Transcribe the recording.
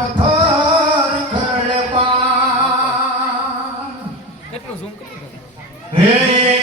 પથ્થર ખડપા કેટલું ઝૂમ કરી હે